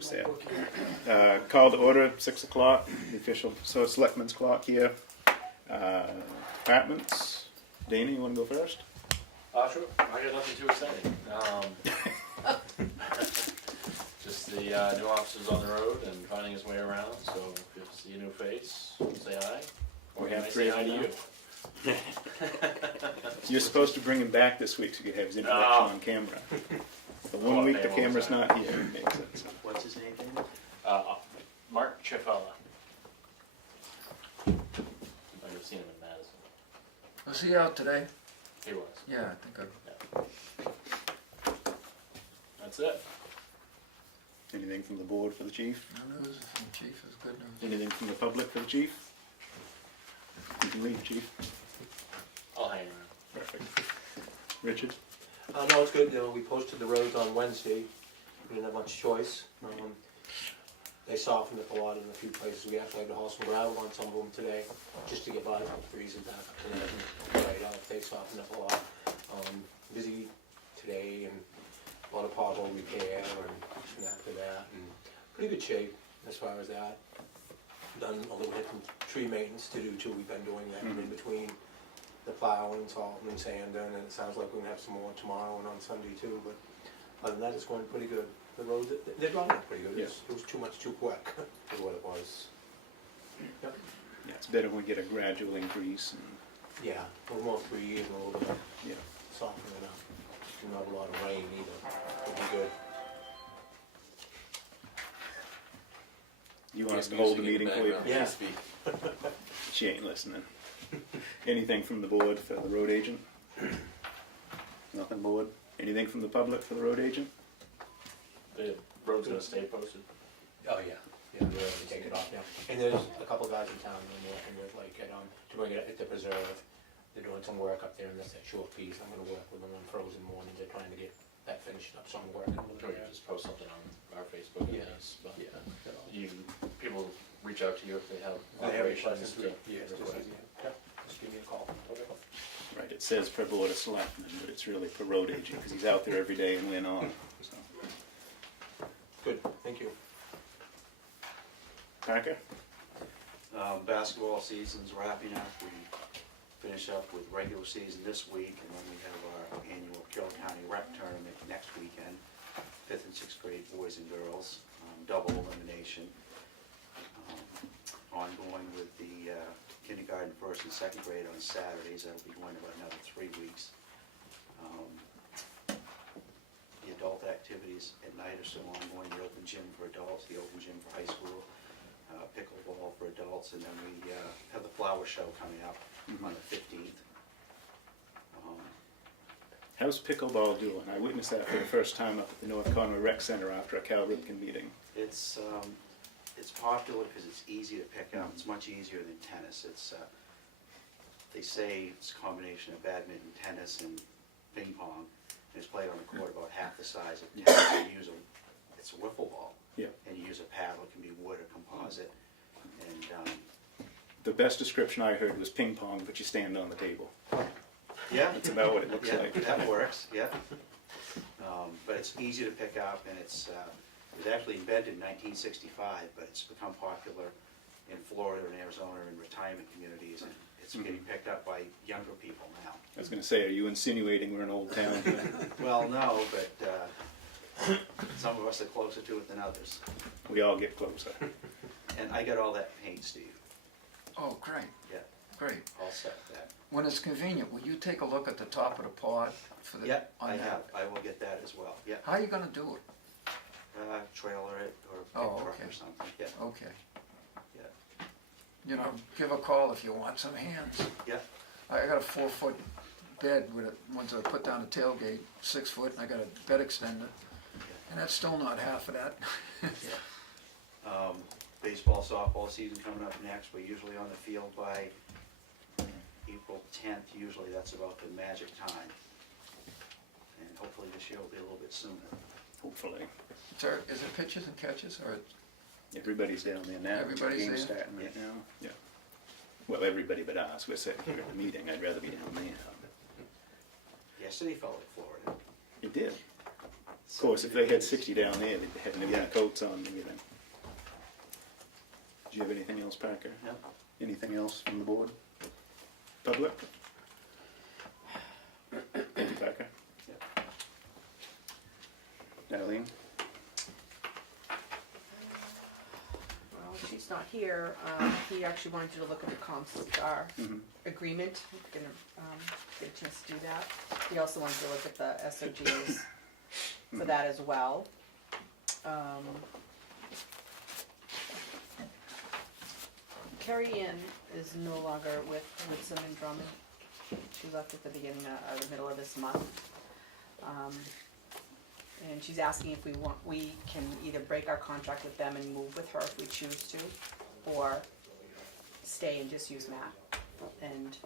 close there. Call to order, 6 o'clock, the official selectmen's clock here. Departments. Dana, you want to go first? Sure. I got nothing too exciting. Just the new officers on the road and finding his way around. So if you see a new face, say hi. Or can I say hi to you? You're supposed to bring him back this week so you can have his introduction on camera. The one week the camera's not here, it makes sense. What's his name, Dana? Mark Chifella. I've seen him in Madison. Was he out today? He was. Yeah, I think That's it. Anything from the board for the chief? no news from the chief is good news. Anything from the public for the chief? You can leave, chief. I'll hang around. Perfect. Richard? No, it's good. We posted the roads on Wednesday. We didn't have much choice. They softened up a lot in a few places. We actually had to haul some gravel on some of them today, just to get by from freezing back up to that. Right out, they softened up a lot. Busy today and a lot of pothole repair and after that, and pretty good shape as far as that. Done a little bit of tree maintenance to do too. We've been doing that in between the plowing, salting and sanding, and it sounds like we're gonna have some more tomorrow and on Sunday too, but other than that, it's going pretty good. The roads, they're drying up pretty good. Yeah. It was too much too quick, is what it was. Yep. Yeah, it's better when we get a gradual increase. And, Yeah, a little more freeze and a little bit of yeah. softening up. Not a lot of rain either. It'll be good. You want us to hold the meeting for you? Yeah. She ain't listening. Anything from the board for the road agent? Nothing, board? Anything from the public for the road agent? The road's gonna stay posted. Oh, yeah. Yeah, we're gonna take it off now. And there's a couple of guys in town that I'm working with, like, to bring it at the preserve. They're doing some work up there, and that's that short piece. I'm gonna work with them on frozen mornings. They're trying to get that finished up, so I'm working with Or them. you just post something on our Facebook. Yeah. But Yeah. people reach out to you if they have They have operations questions, to yeah, just request. easy. Yeah, just give me a call. Okay. Right, it says per board of selectmen, but it's really per road agent, because he's out there every day and we're not. So. Good, thank you. Parker? Basketball season's wrapping up. We finish up with regular season this week, and then we have our annual Carroll County Rec Tournament next weekend. 5th and 6th grade boys and girls, double elimination. Ongoing with the kindergarten, 1st and 2nd grade on Saturdays. That'll be going about another 3 weeks. The adult activities at night are still ongoing. The open gym for adults, the open gym for high school, pickleball for adults, and then we have the flower show coming up on the 15th. How's pickleball doing? I witnessed that for the first time up at the North Conway Rec Center after a Cal Ripken meeting. It's popular because it's easy to pick up. It's much easier than tennis. It's they say it's a combination of badminton, tennis, and ping pong. And it's played on a court about half the size of tennis. It's a wiffle ball. Yeah. And you use a paddle. It can be wood or composite. And The best description I heard was ping pong, but you stand on the table. yeah, That's about what it looks yeah, like. that works. Yeah. But it's easy to pick up, and it was actually invented in 1965, but it's become popular in Florida and Arizona and retirement communities, and it's getting picked up by younger people now. I was going to say, are you insinuating we're an old town? Well, no, but some of us are closer to it than others. We all get closer. And I got all that paint, Steve. Oh, great, Yeah, great. all set with that. When it's convenient, will you take a look at the top of the pod for the? Yeah, on I that? have. I will get that as well. Yeah, How are you gonna do it? trailer it or Oh, big truck okay. or something. Yeah, Okay. yeah, You know, give a call if you want some hands. yeah. I got a 4-foot bed with it, once I put down the tailgate, 6 foot, and I got a bed extender, and that's still not half of that. Baseball, softball season coming up next. We're usually on the field by April 10th. Usually that's about the magic time. And hopefully this year will be a little bit sooner. Hopefully. Is it pitches and catches, or? Everybody's down there now. Everybody's Game's there? starting right now. Yeah. Well, everybody but us. We're sitting here at the meeting. I'd rather be down there. Yesterday felt like Florida. It did. course, if they had 60 down there, they'd have new Yeah. coats on and everything. Do you have anything else, Parker? Yeah. Anything else from the board? Public? Thank you, Parker. Darlene? Well, she's not here. He actually wanted you to look at the ComStar agreement. I'm gonna get a chance to do that. He also wanted to look at the SOGs for that as well. Carrie Ann is no longer with Woodson and Drummond. She left at the beginning of the middle of this month. And she's asking if we can either break our contract with them and move with her if we choose to, or stay and just use Matt. And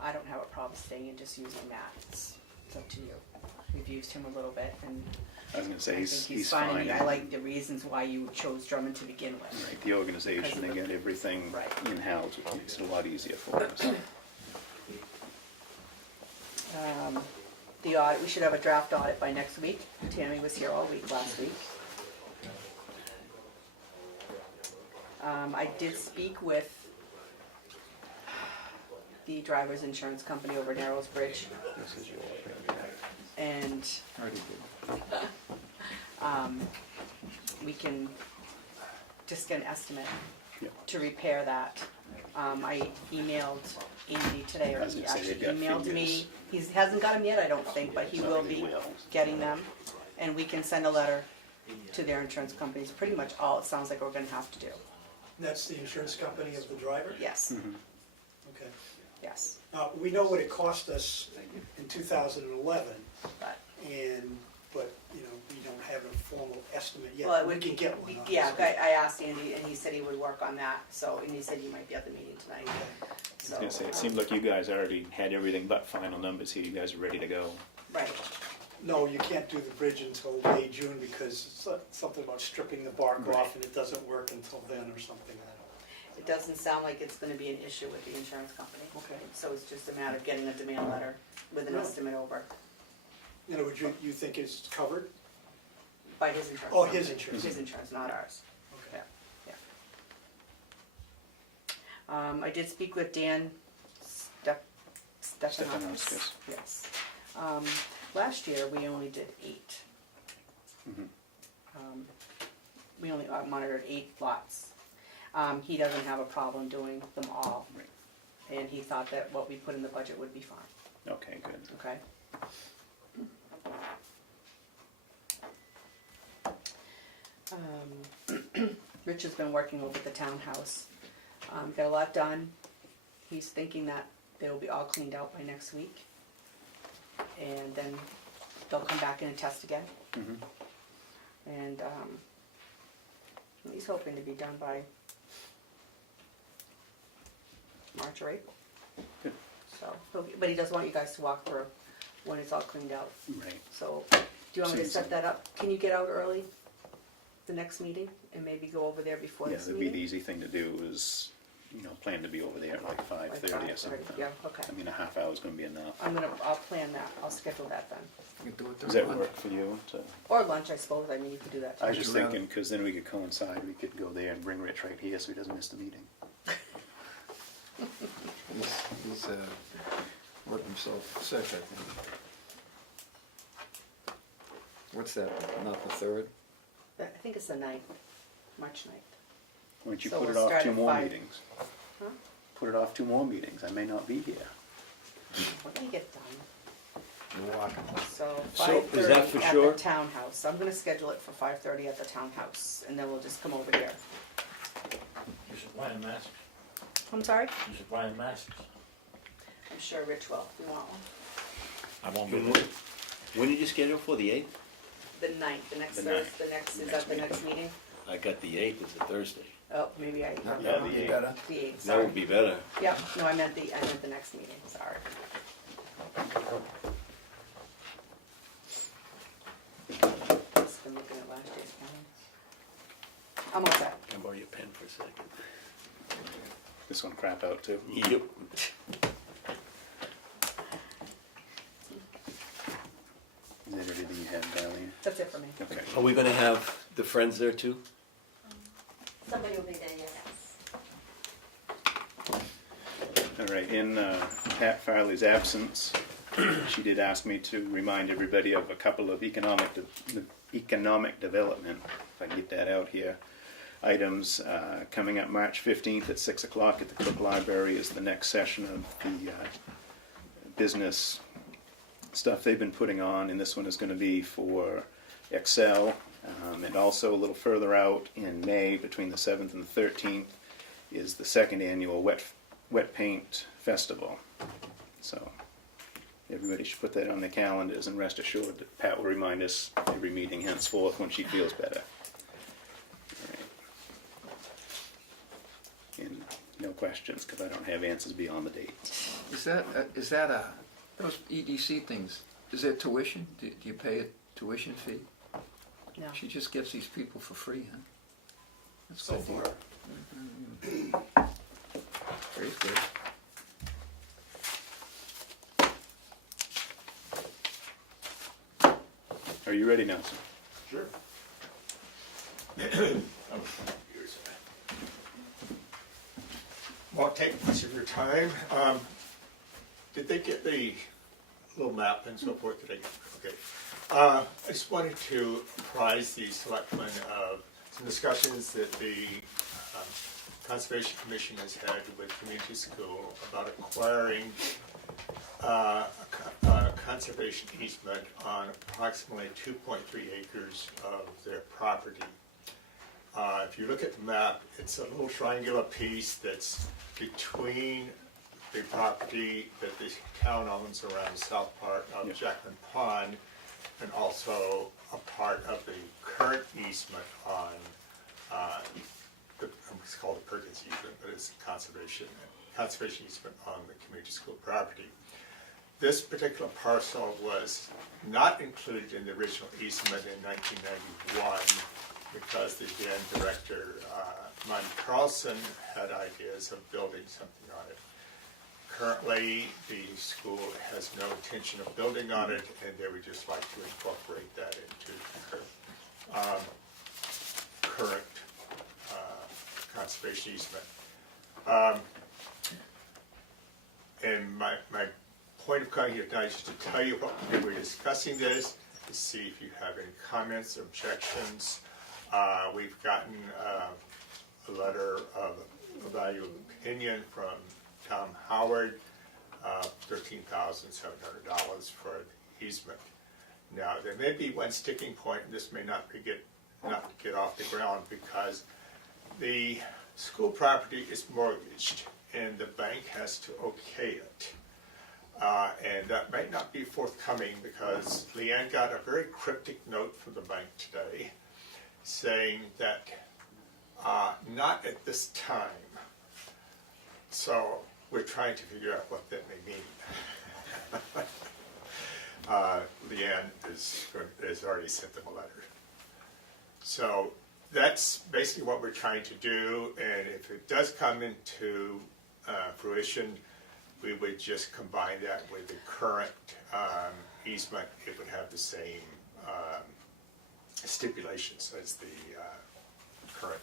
I don't have a problem staying and just using Matt. It's up to you. We've used him a little bit, and I was gonna say, I think he's fine. And I like the reasons why you chose Drummond to begin with. Right, the organization, they get everything Right. in-house, which makes it a lot easier for us. The audit, we should have a draft audit by next week. Tammy was here all week last week. I did speak with the driver's insurance company over Narrows Bridge. And Already did. we can just get an estimate Yeah. to repair that. I emailed Andy today, I or was he gonna say, actually they've got emailed me. figures. He hasn't got them yet, I don't think, but he will They be will. getting them. And we can send a letter to their insurance companies, pretty much all it sounds like we're gonna have to do. That's the insurance company of the driver? Yes, Okay. yes, We know what it cost us in 2011, but, but, you know, we don't have a formal estimate yet. well, it We would can be, get one, yeah, obviously. I asked Andy, and he said he would work on that, so, and he said you might be at the meeting tonight, I was so. gonna say, it seemed like you guys already had everything but final numbers here, you guys are ready to go. Right, No, you can't do the bridge until May, June, because it's something about stripping the bark Right. off, and it doesn't work until then, or something. it doesn't sound like it's gonna be an issue with the insurance company. Okay. So it's just a matter of getting a demand letter with an Yeah. estimate over In other words, you think it's covered? by his insurance. Oh, company. his insurance. His insurance, not ours. Okay. I did speak with Dan Stefanakis. Stefanakis. Yes. Last year, we only did 8. Mhm. We only monitored 8 lots. He doesn't have a problem doing them all. Right. And he thought that what we put in the budget would be fine, Okay, good. okay? Rich has been working over at the townhouse. Got a lot done. He's thinking that they will be all cleaned out by next week. And then they'll come back in and test again. Mhm. And he's hoping to be done by March or April. Good. So, but he does want you guys to walk through when it's all cleaned out. Right. So, do you want me to Seems set so. that up? Can you get out early, the next meeting, and maybe go over there before Yeah, this that'd be the meeting? easy thing to do is, plan to be over there at like 5:30 or 5:30, something. yeah, okay. I mean, a half hour is gonna be enough. I'll plan that, I'll schedule that then. You can do it Does during that lunch. work for you? Or lunch, I suppose, I mean, you could do that I too. was just Would you rather- thinking, because then we could coincide, we could go there and bring Rich right here so he doesn't miss the meeting. He's worked himself sick, I think. What's that, not the 3rd? I think it's the 9th, March 9th. Why don't you So put it we'll off start 2 at more 5. meetings? Huh? Put it off 2 more meetings, I may not be here. What can you get done? You're walking. So So, is 5:30 that for at sure? the townhouse. I'm gonna schedule it for 5:30 at the townhouse, and then we'll just come over here. You should buy a mask. I'm sorry? You should buy a mask. I'm sure Rich will, if you want one. I won't be there. When did you schedule for, the 8th? The 9th, the next The Thursday, 9th. the next, is Next that the meeting. next meeting? I got the 8th, it's a Thursday. Oh, maybe I, That Yeah, would the be 8th. better. the 8th, That would sorry. be better. Yeah, no, I meant the next meeting, sorry. Just been looking at last year's calendar. I'm all set. Can I borrow your pen for a second? This one crap out too? Yep. Is that everything you had, Darlene? That's it. for me. Okay. Are we gonna have the friends there too? Somebody will be there, yes. All right, in Pat Farley's absence, she did ask me to remind everybody of a couple of economic development, if I can get that out here, items. Coming up March 15th at 6 o'clock at the Cook Library is the next session of the business stuff they've been putting on, and this one is going to be for Excel. And also a little further out in May, between the 7th and the 13th, is the second annual Wet Paint Festival. So everybody should put that on their calendars, and rest assured that Pat will remind us every meeting henceforth when she feels better. All right. And no questions, because I don't have answers beyond the date. Is that those EDC things, is there tuition? Do you pay a tuition fee? No. She just gets these people for free, huh? That's So good. far. Very good. Are you ready, Nelson? Sure. Won't take much of your time. Did they get the little map and so forth? Did they get, okay. I just wanted to apprise the selectmen of some discussions that the Conservation Commission has had with Community School about acquiring a conservation easement on approximately 2.3 acres of their property. If you look at the map, it's a little triangular piece that's between the property that the town owns around the south part of Jackman Pond, and also a part of the current easement on, it's called the Perkins easement, but it's conservation easement on the community school property. This particular parcel was not included in the original easement in 1991 because the then director, Monty Carlson, had ideas of building something on it. Currently, the school has no intention of building on it, and they would just like to incorporate that into the current conservation easement. And my point of coming here tonight is to tell you what we're discussing this, to see if you have any comments or objections. We've gotten a letter of a value of opinion from Tom Howard, $13,700 for the easement. Now, there may be one sticking point, and this may not get off the ground, because the school property is mortgaged, and the bank has to okay it. And that might not be forthcoming, because Leanne got a very cryptic note from the bank today saying that not at this time. So we're trying to figure out what that may mean. Leanne has already sent them a letter. So that's basically what we're trying to do, and if it does come into fruition, we would just combine that with the current easement. It would have the same stipulations as the current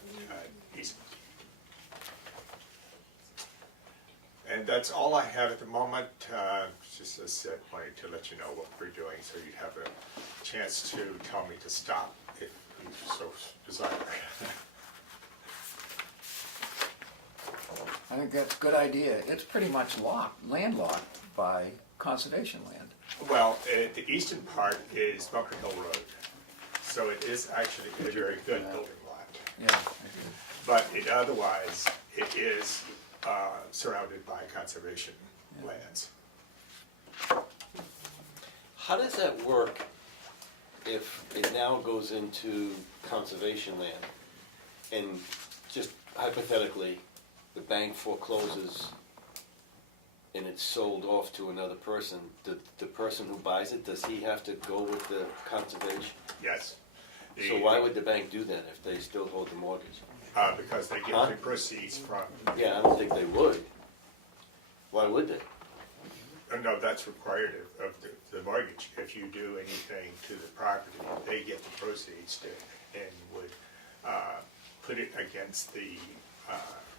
easement. And that's all I have at the moment. Just as I said, wanted to let you know what we're doing, so you'd have a chance to tell me to stop if you so desire. I think that's a good idea. It's pretty much landlocked by conservation land. Well, the eastern part is Bunker Hill Road, so it is actually a very good building lot. Yeah, I do. But otherwise, it is surrounded by conservation lands. How does that work if it now goes into conservation land and just hypothetically the bank forecloses and it's sold off to another person? The person who buys it, does he have to go with the conservation? Yes. So why would the bank do that if they still hold the mortgage? Because they get the proceeds from. Yeah, I don't think they would. Why would they? no, that's required of the mortgage. If you do anything to the property, they get the proceeds and would put it against the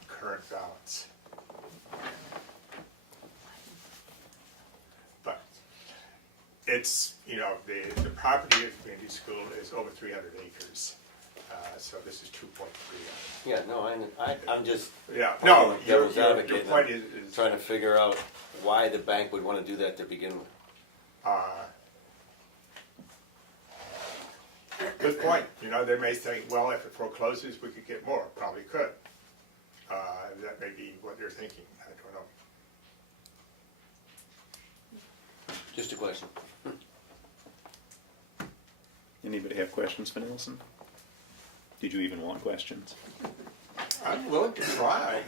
current balance. But it's, the property at the community school is over 300 acres. So this is 2.3. Yeah, no, I'm just Yeah, no, devil's your advocate. point is Trying to figure out why the bank would want to do that to begin with. good point. They may think, well, if it forecloses, we could get more. Probably could. That may be what they're thinking. I don't know. Just a question. Anybody have questions for Nelson? Did you even want questions? I'm willing to try.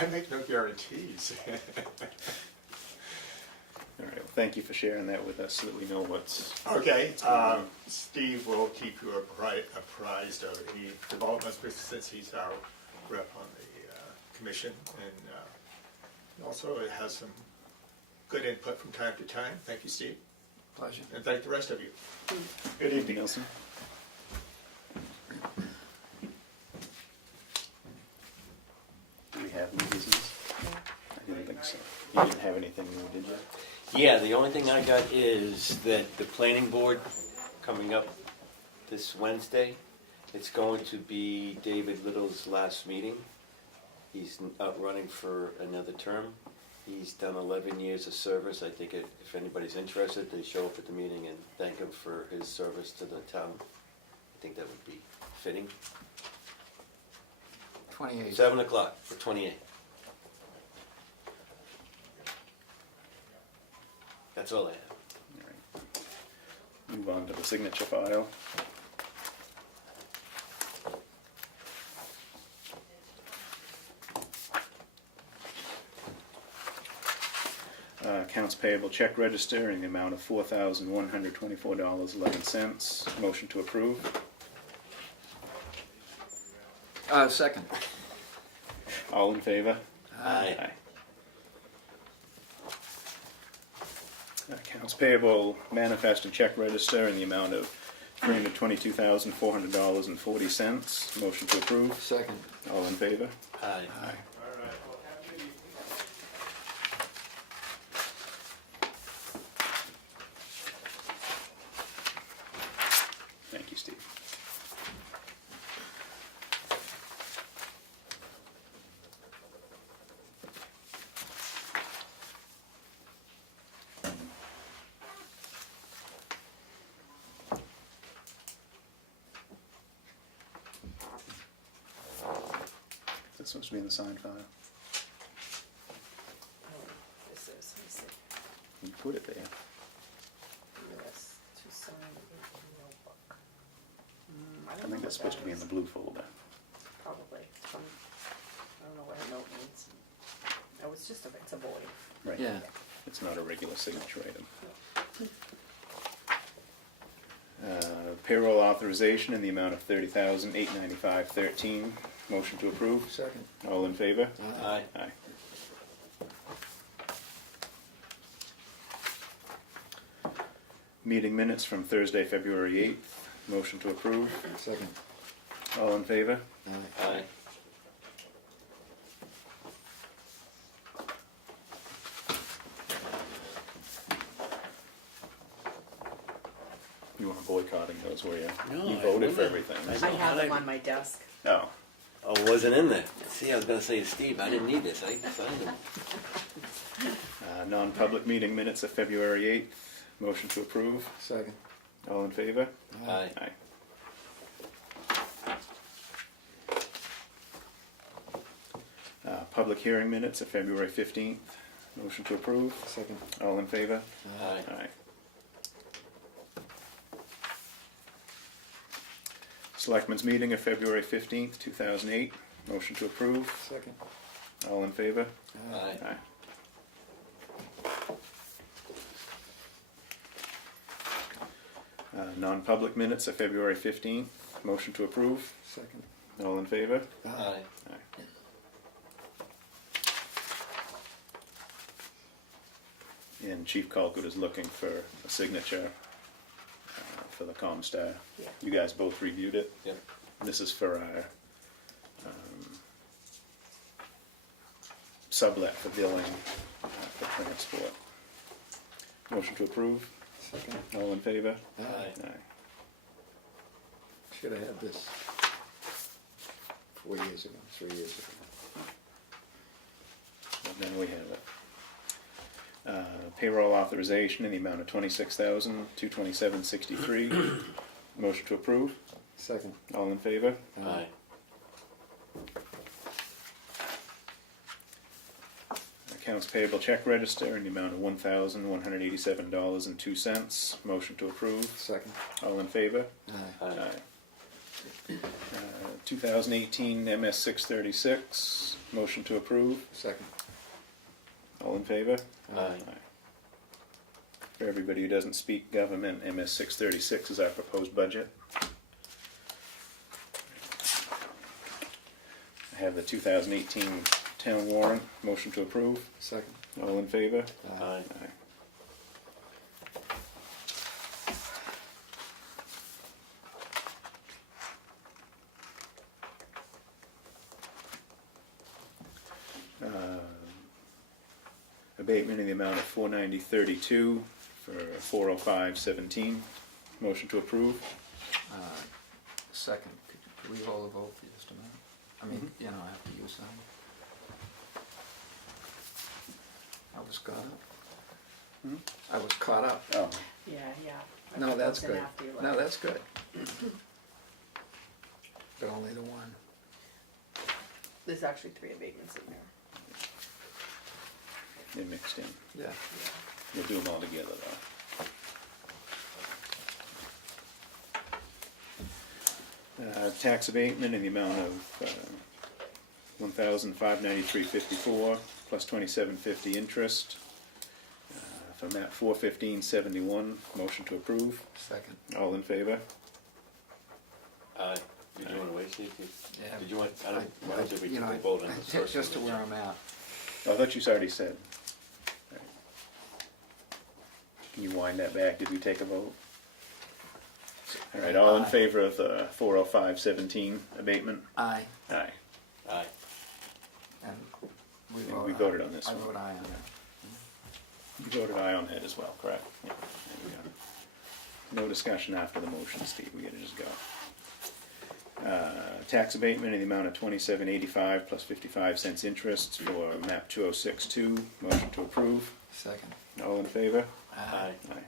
I make no guarantees. All right, well, thank you for sharing that with us so that we know what's... Okay, Steve will keep you apprised of any developments since he's our rep on the commission, and also it has some good input from time to time. Thank you, Steve, Pleasure. and thank the rest of you. Good evening, Nelson. Do we have new business? I didn't think so. You didn't have anything new, did you? Yeah, the only thing I got is that the planning board coming up this Wednesday, it's going to be David Little's last meeting. He's out running for another term. He's done 11 years of service. I think if anybody's interested, they show up at the meeting and thank him for his service to the town. I think that would be fitting. 28. 7 o'clock for 28. That's all I have. All right. Move on to the signature file. Accounts payable check register in the amount of $4,124.11. Motion to approve. Second. All in favor? Aye. Accounts payable manifest and check register in the amount of $322,400.40. Motion to approve. Second. All in favor? Aye. Aye. Thank you, Steve. That's supposed to be in the signed file. This is, let me see, You put it there. yes, to sign notebook. I think that's supposed to be in the blue folder. Probably, I don't know what a note means. Oh, it's just it's a void. Right. Yeah. It's not a regular signature item. Payroll authorization in the amount of $30,895.13. Motion to approve. Second. All in favor? Aye. Aye. Meeting minutes from Thursday, February 8th. Motion to approve. Second. All in favor? Aye. You weren't boycotting those, were you? No, You I voted for wouldn't. everything. I I know. have them on my desk. Oh. Oh, it wasn't in there. See, I was gonna say to Steve, I didn't need this. I signed them. Non-public meeting minutes of February 8th. Motion to approve. Second. All in favor? Aye. Aye. Public hearing minutes of February 15th. Motion to approve. Second. All in favor? Aye. Aye. Selectmen's meeting of February 15th, 2008. Motion to approve. Second. All in favor? Aye. Aye. Non-public minutes of February 15th. Motion to approve. Second. All in favor? Aye. Aye. And Chief Colquitt is looking for a signature for the Comstar. Yeah. You guys both reviewed it? Yep. This is for our sublet for billing for transport. Motion to approve? Second. All in favor? Aye. Aye. Should have had this 4 years ago, 3 years ago. And then we have it. Payroll authorization in the amount of $26,227.63. Motion to approve? Second. All in favor? Aye. Accounts payable check register in the amount of $1,187.02. Motion to approve? Second. All in favor? Aye. Aye. 2018 MS 636. Motion to approve? Second. All in favor? Aye. For everybody who doesn't speak government, MS 636 is our proposed budget. I have the 2018 town warrant. Motion to approve? Second. All in favor? Aye. Abatement in the amount of $490.32 for $405.17. Motion to approve? Second. Could we hold a vote for just a minute? I mean, you know, I have to use them. I was caught up. I was caught up. Oh. Yeah, yeah. I No, put that's those in good. after you No, left. that's good. But only the one. There's actually 3 abatements in there. They're mixed in. Yeah. We'll do them all together though. Tax abatement in the amount of $1,593.54 plus $27.50 interest for map 41571. Motion to approve. Second. All in favor? Aye. Did you wanna wait, Steve? Yeah. Did you want, I don't think we You know, can vote on this first. just to where I'm at. Oh, I thought you already said. Can you wind that back? Did we take a vote? All right, all in favor of the 405.17 abatement? Aye. Aye. Aye. And we And vote we aye. voted on this I one. vote aye on that. You voted aye on that as well, correct? Yeah, there we go. No discussion after the motion, Steve, we gotta just go. Tax abatement in the amount of $27.85 plus 55 cents interest for map 2062. Motion to approve. Second. All in favor? Aye. Aye.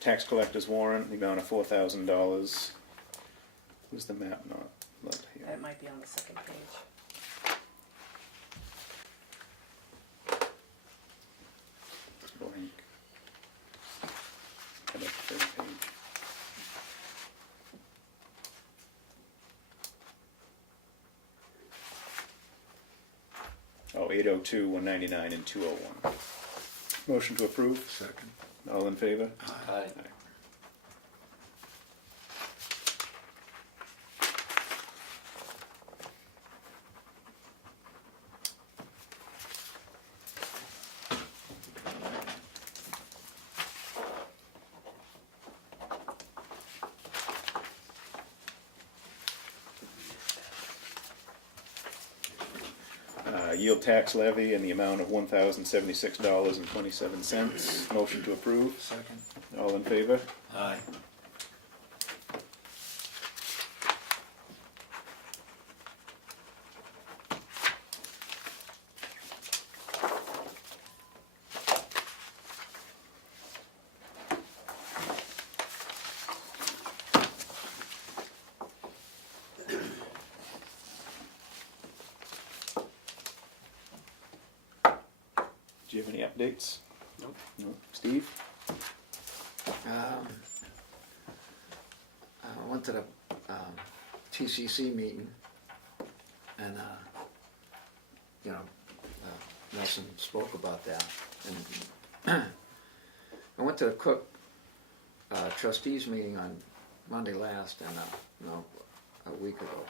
Tax collector's warrant, the amount of $4,000. Was the map not looked here? It might be on the second page. It's blank. How about the third page? Oh, 802, 199, and 201. Motion to approve. Second. All in favor? Aye. Yield tax levy in the amount of $1,076.27. Motion to approve. Second. All in favor? Aye. Do you have any updates? Nope. No. Steve? I went to the TCC meeting, and you know, Nelson spoke about that, and I went to the Cook trustees meeting on Monday last, and a week ago.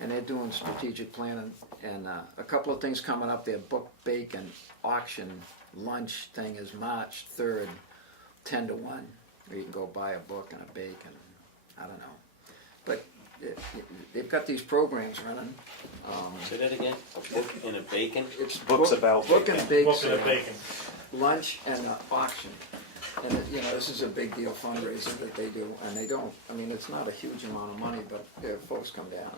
And they're doing strategic planning, and a couple of things coming up. Their book, bake, and auction lunch thing is March 3rd, 10 to 1. Where you can go buy a book and a bake, and I don't know. But they've got these programs running. Say that again, a book and a bacon? It's Books about book and bake Book and a sale, bacon. lunch and auction. And this is a big deal fundraiser that they do, and they don't. I mean, it's not a huge amount of money, but folks come down.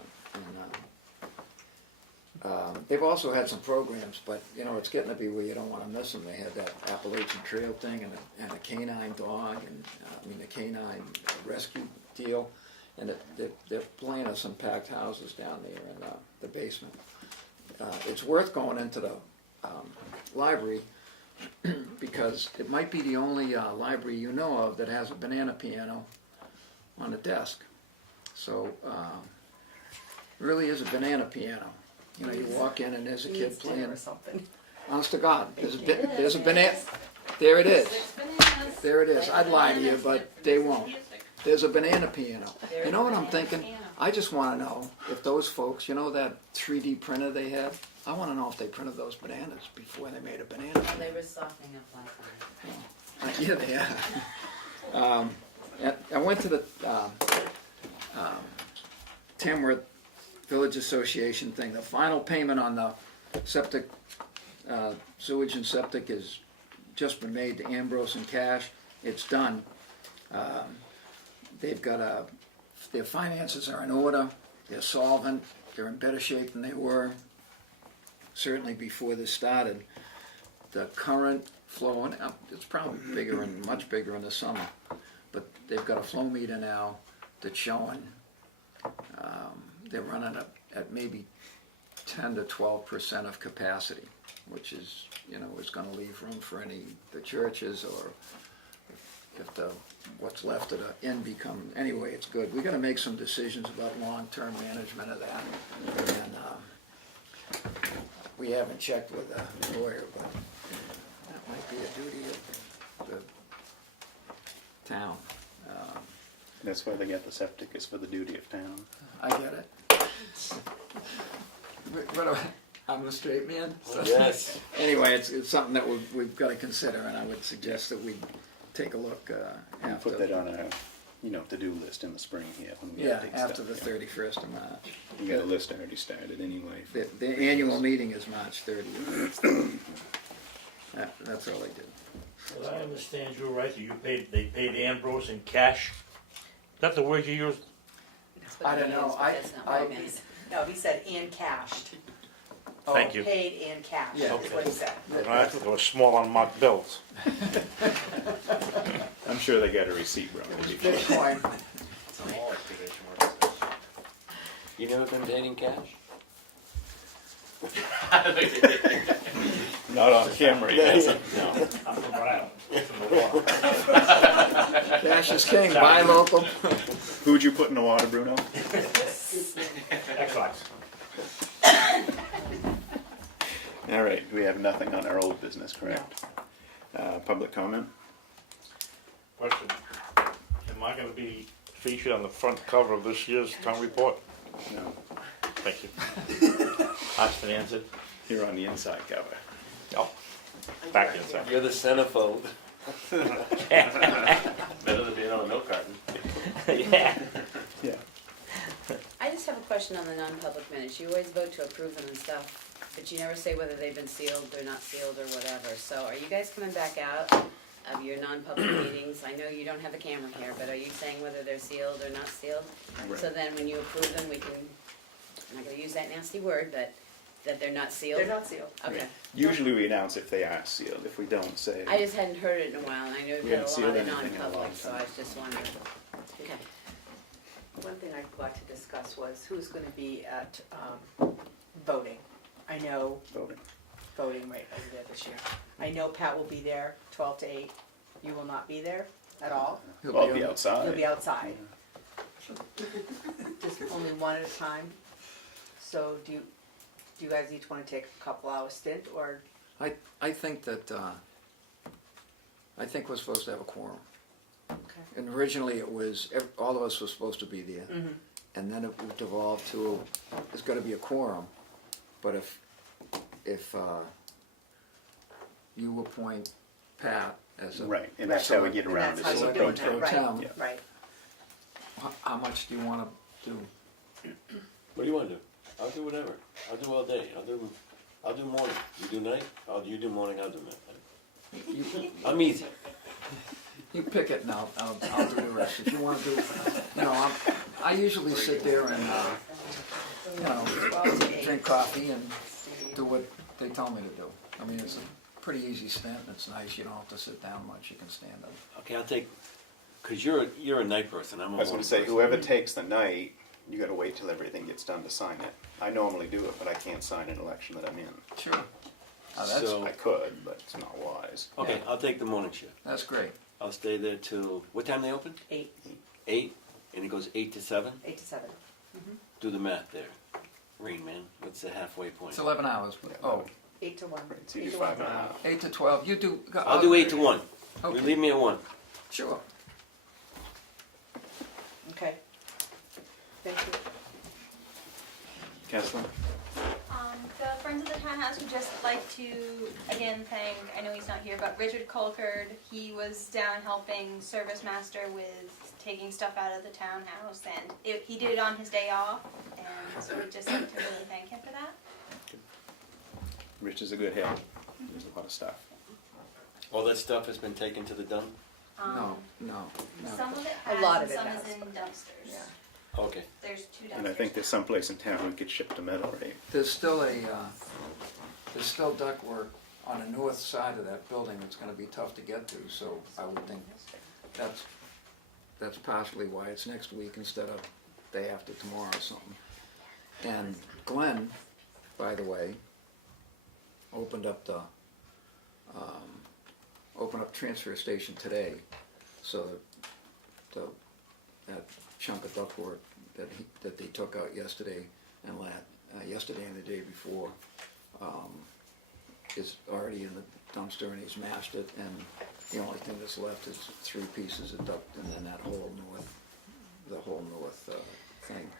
And they've also had some programs, but it's getting to be where you don't want to miss them. They had that Appalachian Trail thing, and a canine dog, and the canine rescue deal, and they're playing at some packed houses down there in the basement. It's worth going into the library because it might be the only library you know of that has a banana piano on the desk. So it really is a banana piano. You walk in and there's a kid playing. Or something. Honest to God, there's a banana. There it is. There it is. I'd lie to you, but they won't. There's a banana piano. You know what I'm thinking? I just want to know if those folks, that 3D printer they had, I want to know if they printed those bananas before they made a banana. They were softening up last night. Yeah, they are. I went to the Tamworth Village Association thing. The final payment on the septic, sewage and septic has just been made to Ambrose and Cash. It's done. They've got their finances are in order. They're solvent. They're in better shape than they were certainly before this started. The current flow, and it's probably bigger and much bigger in the summer, but they've got a flow meter now that's showing they're running at maybe 10 to 12% of capacity, which is is going to leave room for the churches, or if what's left of the inn become, anyway, it's good. We got to make some decisions about long-term management of that, and we haven't checked with the lawyer, but that might be a duty of the town. That's why they got the septic, is for the duty of town. I get it. I'm a straight man. So Yes. anyway, it's something that we've got to consider, and I would suggest that we take a look And after. put that on our, to-do list in the spring here. When we Yeah, take after stuff. the 31st of March. You got a list already started anyway. The annual meeting is March 30th. That's all I did. Did I understand you right, they paid Ambrose in cash? Is that the word you used? That's what I it don't know. means, but that's not what it means. No, he said and cashed. Thank you. Paid and cashed, Yeah. is what he said. I thought they were small unmarked bills. I'm sure they got a receipt, bro. Bitcoin. All activation works. You never been paid in cash? Not on camera, yes. No. I'm from Rhode Island. Cash is king. Buy local. Who'd you put in the water, Bruno? Excellent. All right, we have nothing on our old business, correct? Public comment? Question, am I gonna be featured on the front cover of this year's town report? No, Thank you. Asked and answered. you're on the inside cover. Oh, back inside. You're the centerfold. Better than being on a milk carton. Yeah. Yeah. I just have a question on the non-public minutes. You always vote to approve them and stuff, but you never say whether they've been sealed or not sealed or whatever. So are you guys coming back out of your non-public meetings? I know you don't have a camera here, but are you saying whether they're sealed or not sealed? Right. So then when you approve them, we can, I'm not gonna use that nasty word, but that they're not sealed? They're not sealed. Okay. Usually we announce if they are sealed. If we don't, say. I just hadn't heard it in a while, and I know We you've haven't got a sealed lot of anything in a long non-public, so time. I was just wondering. Okay. One thing I'd like to discuss was who's gonna be at, voting. I know Voting. voting right over there this year. I know Pat will be there 12 to 8. You will not be there at all. I'll be outside. You'll be outside. Just only one at a time. So do you guys each want to take a couple hour stint, or I think that I think we're supposed to have a quorum. Okay. And originally it was, all of us were supposed to be there. Mhm. And then it devolved to, there's gotta be a quorum. But if you appoint Pat as a. Right, and that's how we get And around that's it. how is you a do pro it, tem. right, Yeah. right. How much do you wanna do? What do you wanna do? I'll do whatever. I'll do all day. I'll do morning. You do night? You do morning, I'll do night. You, I'm easy. you pick it and I'll do the rest. If you wanna do, I usually sit there and, drink coffee and do what they tell me to do. I mean, it's a pretty easy stint, and it's nice, you don't have to sit down much, you can stand up. Okay, I'll take, cause you're a night person, I'm a I was morning gonna say, person. whoever takes the night, you gotta wait till everything gets done to sign it. I normally do it, but I can't sign an election that I'm in. Sure. So- I could, but it's not wise. Okay, I'll take the morning shift. That's great. I'll stay there till, what time they open? 8, 8, and it goes 8 to 7? 8 to 7. Do the math there. Rain Man, what's the halfway point? It's 11 hours, but, oh, 8 to 1. So you do 5.5. 8 to 12, you do. I'll do 8 to 1. Okay. Leave me at 1. Sure. Okay. Thank you. Kathleen? The Friends of the Townhouse would just like to, again, thank, I know he's not here, but Richard Colkard. He was down helping Service Master with taking stuff out of the townhouse, and he did it on his day off, and so we'd just like to really thank him for that. Rich is a good help. There's a lot of stuff. All that stuff has been taken to the dump? No. Some of it A has, lot and of it some has, is in but- dumpsters. Yeah. Okay. There's 2 dumpsters. And I think there's someplace in town we could ship to metal, right? There's still ductwork on the north side of that building that's gonna be tough to get to, so I would think that's partially why it's next week instead of day after tomorrow or something. And Glenn, by the way, opened up transfer station today, so that chunk of ductwork that they took out yesterday and yesterday and the day before is already in the dumpster, and he's mashed it, and the only thing that's left is 3 pieces of duct and then the whole north thing.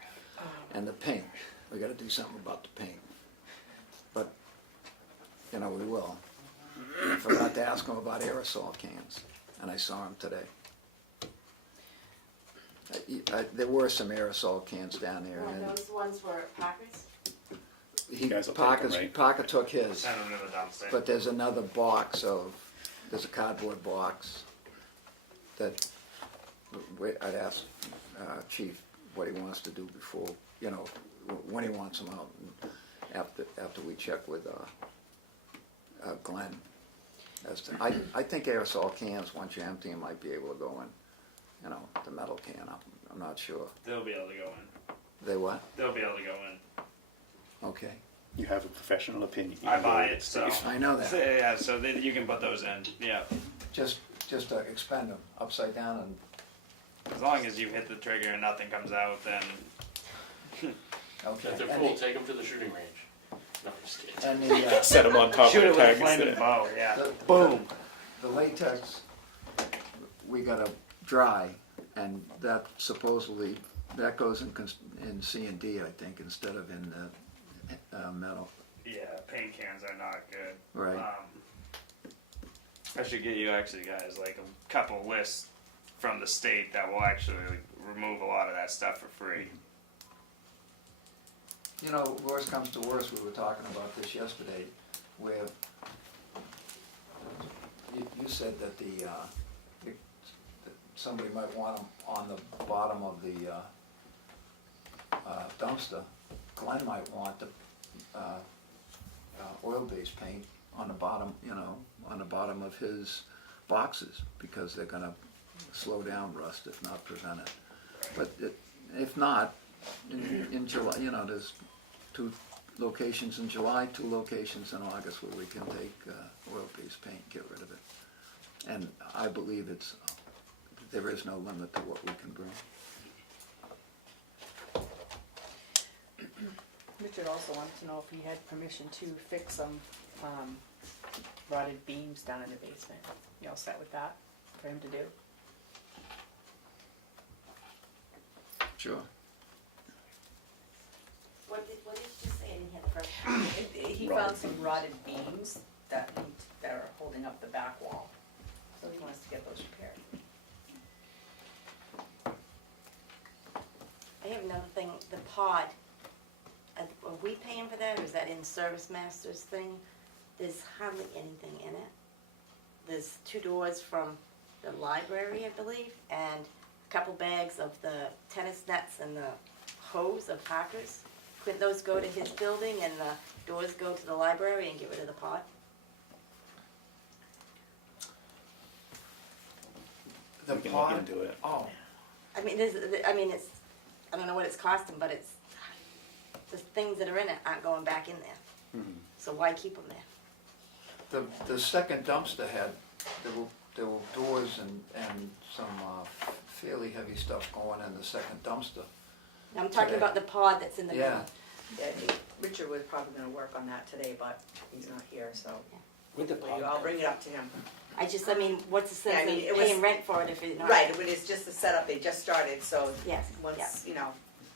And the paint, we gotta do something about the paint. But, we will. I forgot to ask him about aerosol cans, and I saw him today. There were some aerosol cans down there, and those ones were Packers? You guys will take them, right? Parker took his, Send them to the dumpster. but there's a cardboard box that I'd ask Chief what he wants to do before, when he wants them out, and after we check with Glenn. I think aerosol cans, once you empty them, might be able to go in, the metal can. I'm not sure. They'll be able to go in. They what? They'll be able to go in. Okay. You have a professional opinion. You I can buy go it, with so. Steve. I know that. So, yeah, so you can put those in, yeah. Just expend them upside down and. As long as you hit the trigger and nothing comes out, then Okay. If they're And full, the- take them to the shooting range. No, I'm just kidding. And the, Set them on top shoot it of with the a tag flaming instead. bow, yeah. the- Boom. the latex, we gotta dry, and that supposedly, that goes in C and D, I think, instead of in the metal. Yeah, paint cans are not good. Right. I should get you actually guys like a couple lists from the state that will actually remove a lot of that stuff for free. Worst comes to worst, we were talking about this yesterday, where you said that that somebody might want them on the bottom of the dumpster. Glenn might want the oil-based paint on the bottom, on the bottom of his boxes, because they're gonna slow down rust, if not prevent it. But if not, in July, there's 2 locations in July, 2 locations in August where we can take oil-based paint, get rid of it. And I believe there is no limit to what we can bring. Richard also wanted to know if he had permission to fix some rotted beams down in the basement. You all set with that for him to do? Sure. What did you just say? I didn't hear the first. He found some rotted beams that are holding up the back wall, so he wants to get those repaired. I have another thing, the pod, are we paying for that, or is that in Service Master's thing? There's hardly anything in it. There's 2 doors from the library, I believe, and a couple bags of the tennis nets and the hose of Parker's. Couldn't those go to his building and the doors go to the library and get rid of the pod? The We can look pod, into it. oh, I mean, it's, I don't know what it's costing, but it's, the things that are in it aren't going back in there. Mhm. So why keep them there? the second dumpster had, there were doors and some fairly heavy stuff going in the second dumpster. I'm talking about the pod that's in the middle. Yeah, Yeah, I think Richard was probably gonna work on that today, but he's not here, so With the I'll bring it up to him. I mean, what's the Yeah, I sense mean, of it was- paying rent for it if it's not? Right, but it's just the setup, they just started, so Yes, yeah. once, you know,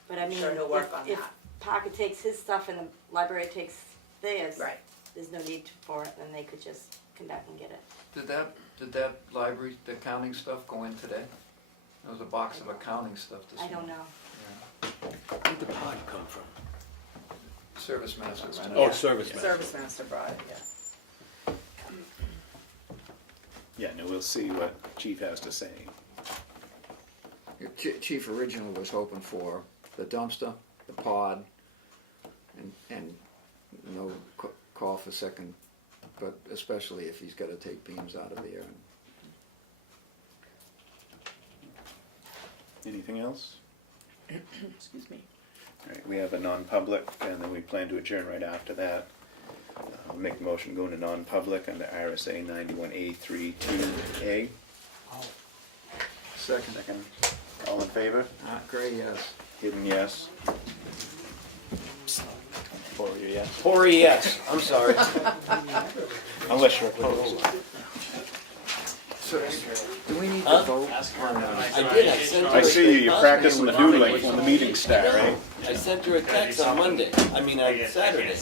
But I mean, sure he'll work on if that. Parker takes his stuff and the library takes theirs, Right. there's no need for it, then they could just come back and get it. did that library, the accounting stuff go in today? There was a box of accounting stuff this I morning. don't know. Yeah. Where'd the pod come from? Service Master ran Oh, it. service man. Service Master brought it, yeah. Yeah, no, we'll see what Chief has to say. Chief originally was hoping for the dumpster, the pod, and no call for second, but especially if he's gotta take beams out of there. Anything else? Excuse me. All right, we have a non-public, and then we plan to adjourn right after that. I'll make a motion going to non-public under RSA 91A32A. Second. Second. All in favor? Gray, yes. Hidden, yes. Poirier, yes. Poirier, yes, I'm sorry. Unless you're opposed. So, do we need to Huh? vote on, I did, I sent her I a see you, you're text. practicing the doodling when the meetings start, right? I sent her a text on Monday, I mean, on Saturday.